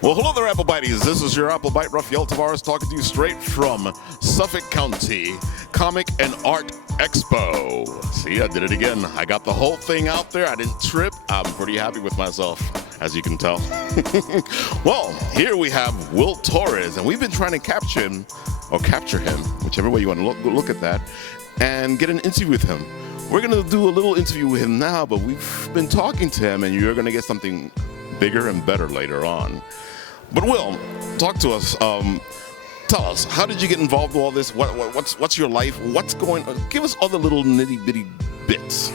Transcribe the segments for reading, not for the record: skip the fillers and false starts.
Well, hello there, Apple Bites. This is your Apple Bite, Will Torres, talking to you straight from Suffolk County Comic and Art Expo. See, I did it again. I got the whole thing out there. I didn't trip. I'm pretty happy with myself, as you can tell. Well, here we have Will Torres, and we've been trying to capture him, whichever way you want to look at that, and get an interview with him. We're going to do a little interview with him now, but we've been talking to him, and you're going to get something bigger and better later on. But Will, talk to us. Tell us, how did you get involved with all this? What's your life? What's going on? Give us all the little nitty-bitty bits.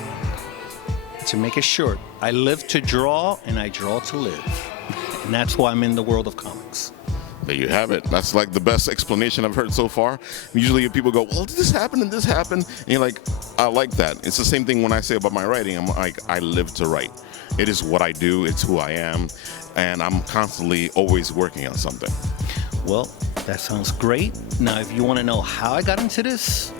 To make it short, I live to draw and I draw to live. And that's why I'm in the world of comics. There you have it. That's like the best explanation I've heard so far. Usually people go, well, did this happen and this happened? And you're like, I like that. It's the same thing when I say about my writing. I'm like, I live to write. It is what I do. It's who I am. And I'm constantly always working on something. Well, that sounds great. Now, if you want to know how I got into this,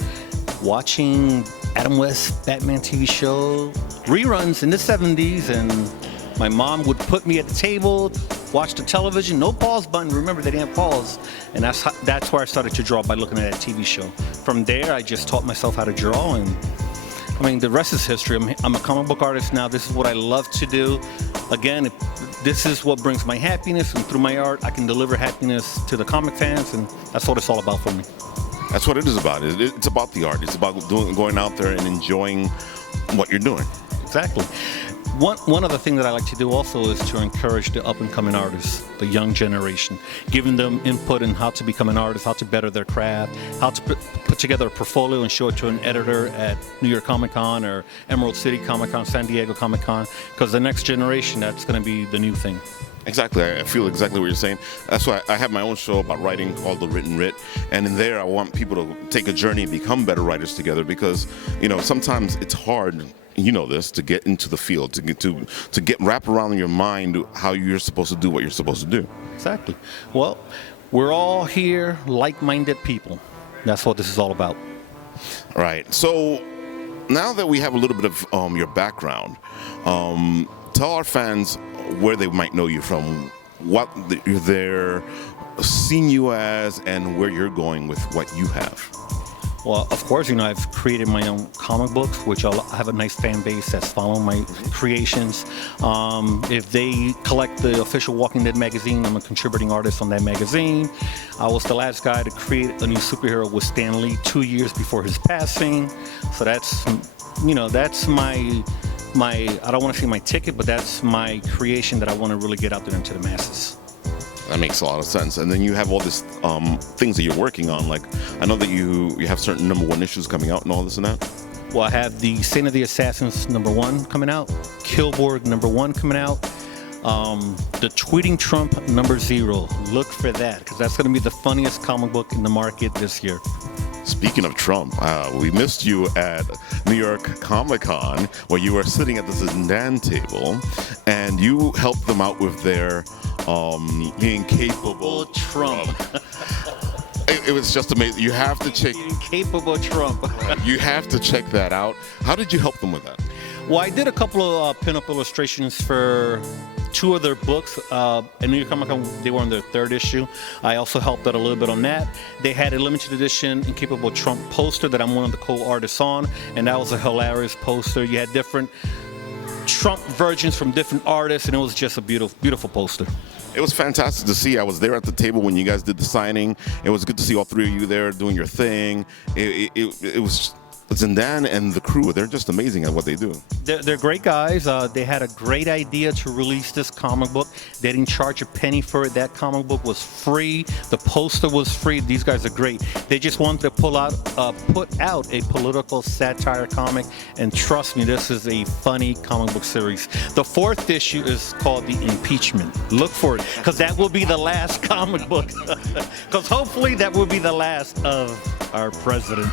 watching Adam West's Batman TV show reruns in the 70s, and my mom would put me at the table, watch the television, no pause button. Remember, they didn't have pause. And that's where I started to draw, by looking at that TV show. From there, I just taught myself how to draw, and I mean, the rest is history. I'm a comic book artist now. This is what I love to do. Again, this is what brings my happiness, and through my art, I can deliver happiness to the comic fans, and that's what it's all about for me. That's what it is about. It's about the art. It's about going out there and enjoying what you're doing. Exactly. One other thing that I like to do also is to encourage the up-and-coming artists, the young generation, giving them input in how to become an artist, how to better their craft, how to put together a portfolio and show it to an editor at New York Comic Con or Emerald City Comic Con, San Diego Comic Con, because the next generation, that's going to be the new thing. Exactly. I feel exactly what you're saying. That's why I have my own show about writing called The Writ. And in there, I want people to take a journey and become better writers together, because, you know, sometimes it's hard, you know this, to get into the field, to get wrap around in your mind how you're supposed to do what you're supposed to do. Exactly. Well, we're all here like-minded people. That's what this is all about. All right. So now that we have a little bit of your background, tell our fans where they might know you from, what they're seeing you as, and where you're going with what you have. Well, of course, you know, I've created my own comic books, which I have a nice fan base that's following my creations. If they collect the official Walking Dead magazine, I'm a contributing artist on that magazine. I was the last guy to create a new superhero with Stan Lee 2 years before his passing. So that's, you know, that's my I don't want to say my ticket, but that's my creation that I want to really get out there into the masses. That makes a lot of sense. And then you have all these things that you're working on. Like, I know that you have certain #1 issues coming out and all this and that. Well, I have the Saint of the Assassins #1 coming out, Killborg #1 coming out, the Tweeting Trump #0. Look for that, because that's going to be the funniest comic book in the market this year. Speaking of Trump, we missed you at New York Comic Con, where you were sitting at the Zindan table, and you helped them out with their the incapable Trump. It was just amazing. You have to check. The incapable Trump. You have to check that out. How did you help them with that? Well, I did a couple of pinup illustrations for 2 of their books. At New York Comic Con, they were on their 3rd issue. I also helped out a little bit on that. They had a limited edition Incapable Trump poster that I'm one of the co-artists on, and that was a hilarious poster. You had different Trump versions from different artists, and it was just a beautiful, beautiful poster. It was fantastic to see. I was there at the table when you guys did the signing. It was good to see all 3 of you there doing your thing. It was Zindan and the crew, they're just amazing at what they do. They're great guys. They had a great idea to release this comic book. They didn't charge a penny for it. That comic book was free. The poster was free. These guys are great. They just wanted to put out a political satire comic, and trust me, this is a funny comic book series. The 4th issue is called The Impeachment. Look for it, because that will be the last comic book. Because hopefully that will be the last of our president.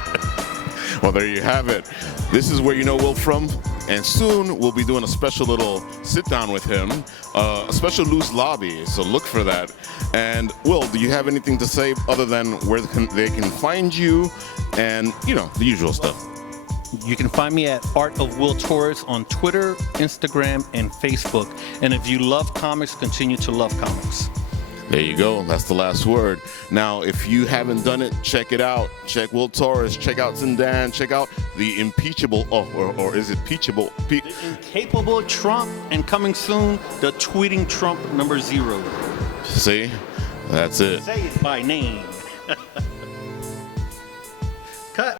Well, there you have it. This is where you know Will from, and soon we'll be doing a special little sit-down with him, a special loose lobby, so look for that. And Will, do you have anything to say other than where they can find you and, you know, the usual stuff? You can find me at Art of Will Torres on Twitter, Instagram, and Facebook. And if you love comics, continue to love comics. There you go. That's the last word. Now, if you haven't done it, check it out. Check Will Torres. Check out Zindan. Check out the impeachable. Or is it peachable? The incapable Trump, and coming soon, the tweeting Trump #0. See, that's it. Say it by name. Cut.